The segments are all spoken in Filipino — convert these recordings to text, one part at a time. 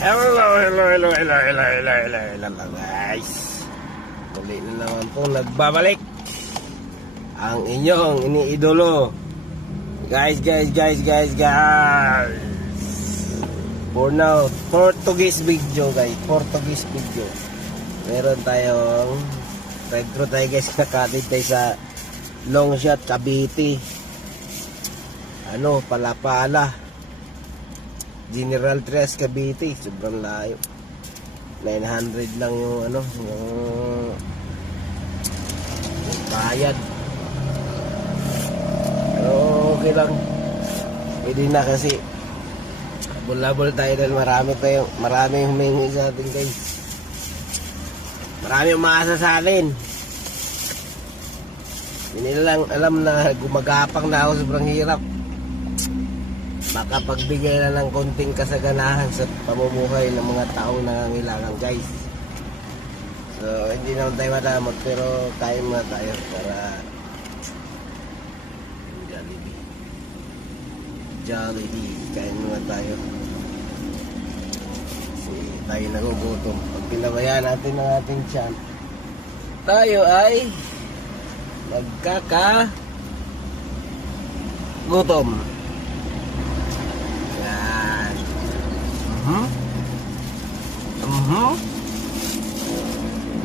Hello guys. Muli na naman po nagbabalik ang inyong iniidolo. Guys. For now, Portuguese video guys. Portuguese video. Meron tayong retro tayo guys. Nakatid tayo sa long shot Cavite. Palapala. General Trias Cavite, sobrang layo. 900 lang yung yung bayad. Pero okay lang. Pwede na kasi labol tayo dahil marami humingi sa atin guys. Marami umaasa sa atin. Hindi lang alam na gumagapang na ako, sobrang hirap. Makapagbigay na ng konting kasaganahan sa pamumuhay ng mga taong nangangailangan guys. So hindi naman tayo madamot pero kaya muna tayo para Jollibee kaya muna tayo kasi tayo nagugutom. Pag pinabayaan natin ang ating tiyan, tayo ay magkakagutom.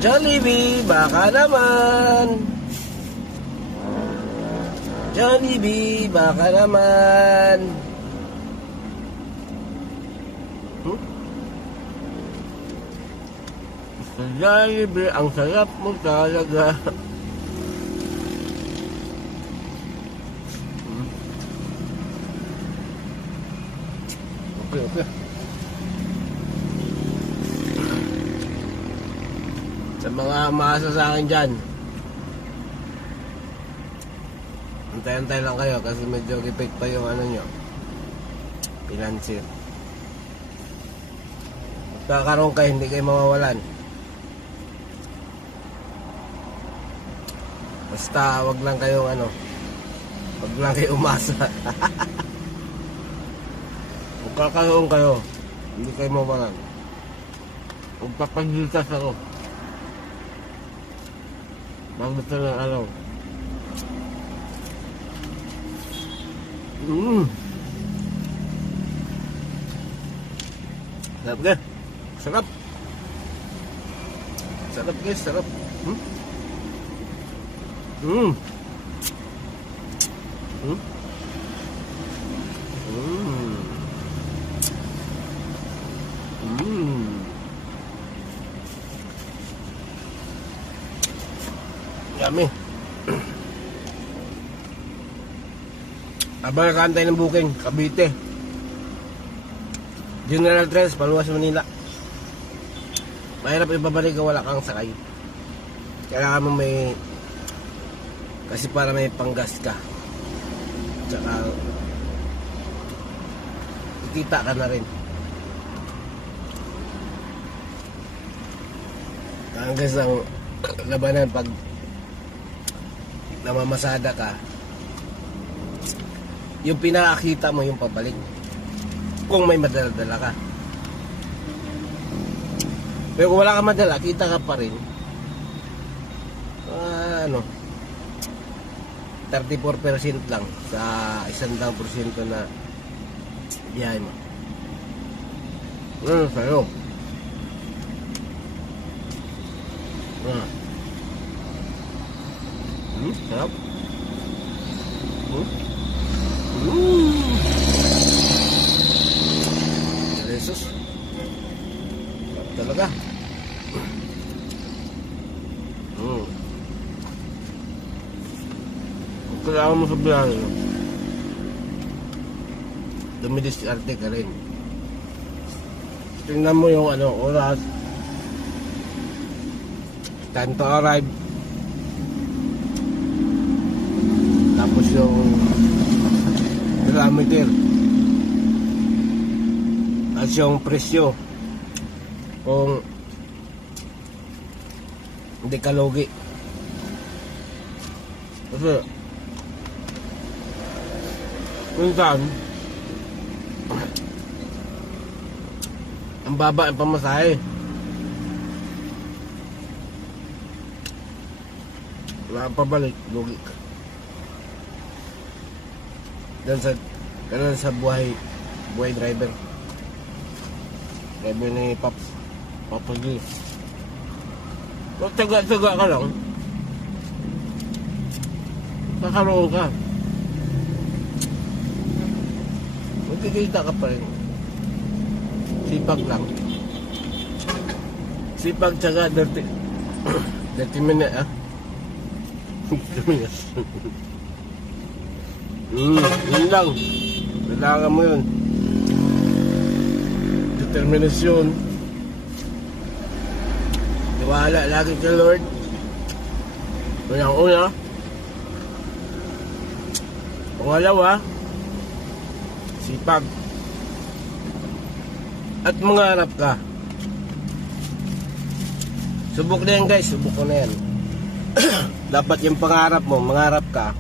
Jollibee, baka naman. Jollibee, baka naman. Sa Jollibee, ang sarap mo talaga. Okay. Sa mga maasa sa akin dyan, antay-antay lang kayo kasi medyo repeat pa yung nyo, pinansin. Magkakaroon kayo, hindi kayo mawawalan. Basta wag lang kayong wag lang kayo umasa. Magkakaroon kayo, hindi kayo mawawalan. Magpapanhitas ako. Gusto ng sarap guys. Sarap guys, sarap. Yummy. Abang nakantay ng booking, Cavite, General Trias, Paluwas, Manila. Mahirap ibabalik kung wala kang sakay. Kailangan mo may, kasi para may panggas ka, tsaka ikita ka na rin. Hanggang sa labanan pag namamasada ka, yung pinakakita mo yung pabalik kung may madala-dala ka. Pero kung wala ka madala, kita ka pa rin 34% lang sa 100% na biyahe mo. Sa'yo sarap. Jesus, sarap talaga. Kailangan mo sa biyahe, dumidiskarte ka rin. Tingnan mo yung oras, time to arrive, tapos yung kilometer at yung presyo kung hindi ka lugi. Kasi minsan Ang baba ang pamasahe. Wala kang pabalik, lugi ka. Ganun sa buhay driver. Driver ni Pops. Pops G. Kung taga-taga ka lang, kakaroon ka. Magkikita ka pa rin. Sipag lang. Sipag tsaga, dirty minute, ah. 30 minutes. Yun lang. Kailangan mo yun. Determinasyon. Tiwala lagi kay Lord. Unang-una. Pangalawa, sipag. At mangarap ka. Subok na yan guys, subok ko na yan. Dapat yung pangarap mo, mangarap ka.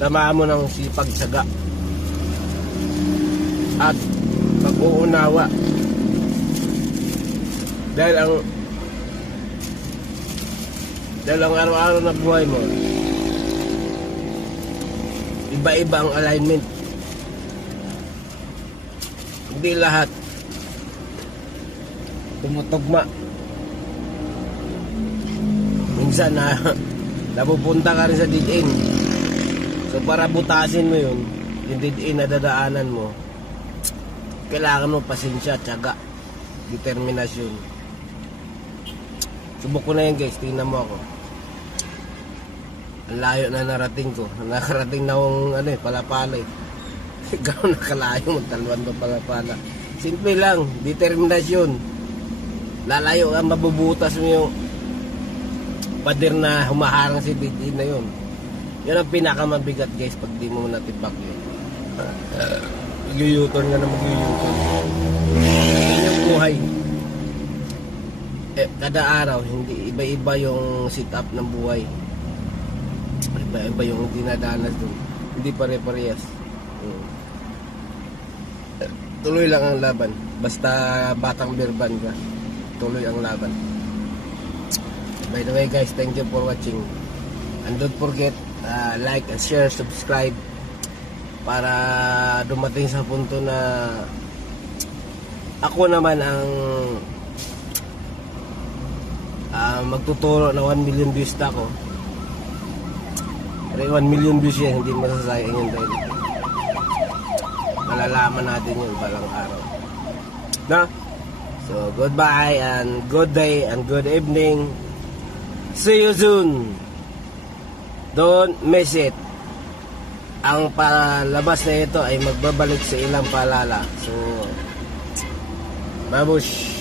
Tamaan mo ng sipag, tsaga. At pag-uunawa. Dahil ang araw-araw na buhay mo, iba-iba ang alignment. Hindi lahat tumutugma. Minsan na napupunta ka rin sa dead end. So para butasin mo yun, yung dead end na dadaanan mo, kailangan mo pasensya, tiyaga, determinasyon. Subok ko na yan guys, tingnan mo ako. Ang layo na narating ko. Nakarating na akong palapala eh. Ikaw nakalayo, magtalwan pa palapala. Simple lang, determinasyon. Lalayo ka, mabubutas mo yung pader na humaharang si DD na yun. Yun ang pinakamabigat guys pag di mo natibak yun. Mag-u-turn ka na mag-u-turn. Yun yung buhay. Kada araw, hindi iba-iba yung sit-up ng buhay. Iba-iba yung dinadanas doon. Hindi pare-parehas. Tuloy lang ang laban. Basta batang birban ka, tuloy ang laban. By the way guys, thank you for watching. And don't forget, like and share, subscribe para dumating sa punto na ako naman ang magtuturo na 1 million views na ako. Pero 1 million views yan, hindi masasayang yun dahil malalaman natin yun balang araw. No? So, goodbye and good day and good evening. See you soon. Don't miss it. Ang palabas na ito ay magbabalik sa ilang paalala. So, babush.